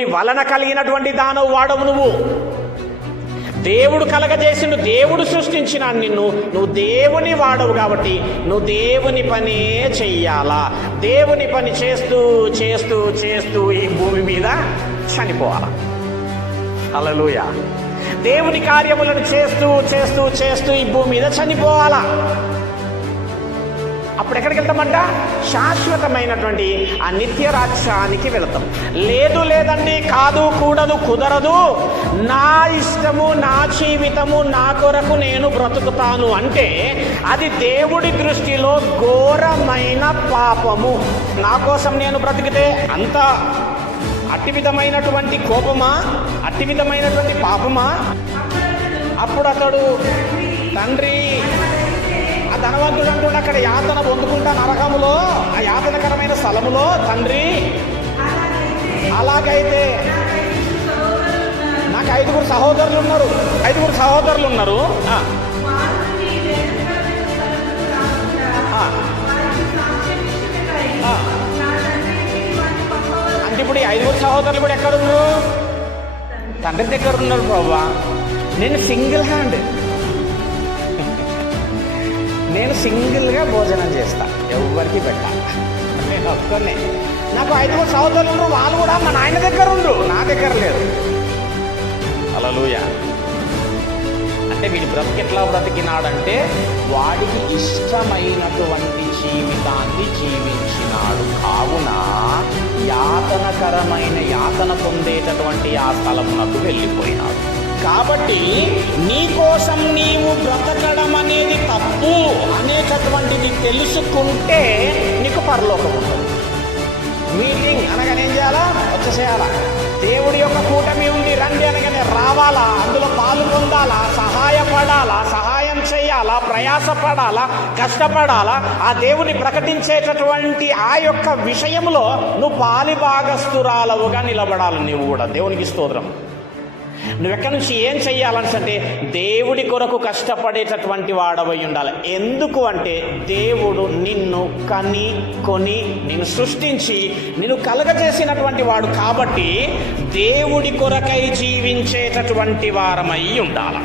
దేవుడి వలన కలిగినటువంటి దానవు వాడవు నువ్వు. దేవుడు కలగజేసిండు, దేవుడు సృష్టించిన నువ్వు దేవుని వాడవు కాబట్టి నువ్వు దేవుని పనే చెయ్యాలా. దేవుని పని చేస్తూ చేస్తూ చేస్తూ ఈ భూమి మీద చనిపోవాలా. హల్లెలూయా. దేవుని కార్యములను చేస్తూ చేస్తూ చేస్తూ ఈ భూమి మీద చనిపోవాలా. అప్పుడు ఎక్కడికి వెళ్తామంట? శాశ్వతమైనటువంటి ఆ నిత్య రాజ్యానికి వెళతాం. లేదండి, కాదు, కూడదు, కుదరదు, నా ఇష్టము, నా జీవితము, నా కొరకు నేను బ్రతుకుతాను అంటే అది దేవుడి దృష్టిలో ఘోరమైన పాపము. నా కోసం నేను బ్రతికితే అంత అట్టి విధమైనటువంటి కోపమా, అట్టి విధమైనటువంటి పాపమా? అప్పుడు అతడు తండ్రి, ఆ ధనవంతుడు అంటుండే అక్కడ యాతన పొందుకుంటా నరకములో, ఆ యాతనకరమైన స్థలములో, తండ్రి అలాగైతే నాకు 5 సహోదరులు ఉన్నారు. అంటే ఇప్పుడు ఈ 5 సహోదరులు కూడా ఎక్కడున్నారు? తండ్రి దగ్గర ఉన్నారు. బాబా, నేను సింగిల్గా భోజనం చేస్తా, ఎవరికి పెట్టాలి, నేను ఒక్కనే. నాకు 5 సహోదరులు ఉన్నారు, వాళ్ళు కూడా మా నాయన దగ్గర ఉండు, నా దగ్గర లేదు. హల్లెలూయా. అంటే వీడి బ్రతికి ఎట్లా బ్రతికినాడంటే వాడికి ఇష్టమైనటువంటి జీవితాన్ని జీవించినాడు. కావున యాతన పొందేటటువంటి ఆ స్థలమునకు వెళ్ళిపోయినాడు. కాబట్టి నీ కోసం నీవు బ్రతకడం అనేది తప్పు అనేటటువంటిది తెలుసుకుంటే నీకు పరలోకం ఉంటుంది. మీటింగ్ అనగానే ఏం చేయాలా? వచ్చేసేయాలా. దేవుడి యొక్క కూటమి ఉంది, రండి అనగానే రావాలా, అందులో పాలు పొందాలా, సహాయపడాలా, సహాయం చేయాలా, ప్రయాసపడాలా, కష్టపడాలా. ఆ దేవుని ప్రకటించేటటువంటి ఆ యొక్క విషయంలో నువ్వు పాలిభాగస్తురాలవుగా నిలబడాలి. నువ్వు కూడా దేవునికి స్తోత్రం. నువ్వెక్కడి నుంచి ఏం చెయ్యాలంటే దేవుడి కొరకు కష్టపడేటటువంటి వాడవై ఉండాలి. ఎందుకు అంటే దేవుడు నిన్ను కొని నిన్ను సృష్టించి నిన్ను కలగజేసినటువంటి వాడు కాబట్టి దేవుడి కొరకై జీవించేటటువంటి వారమై ఉండాలి.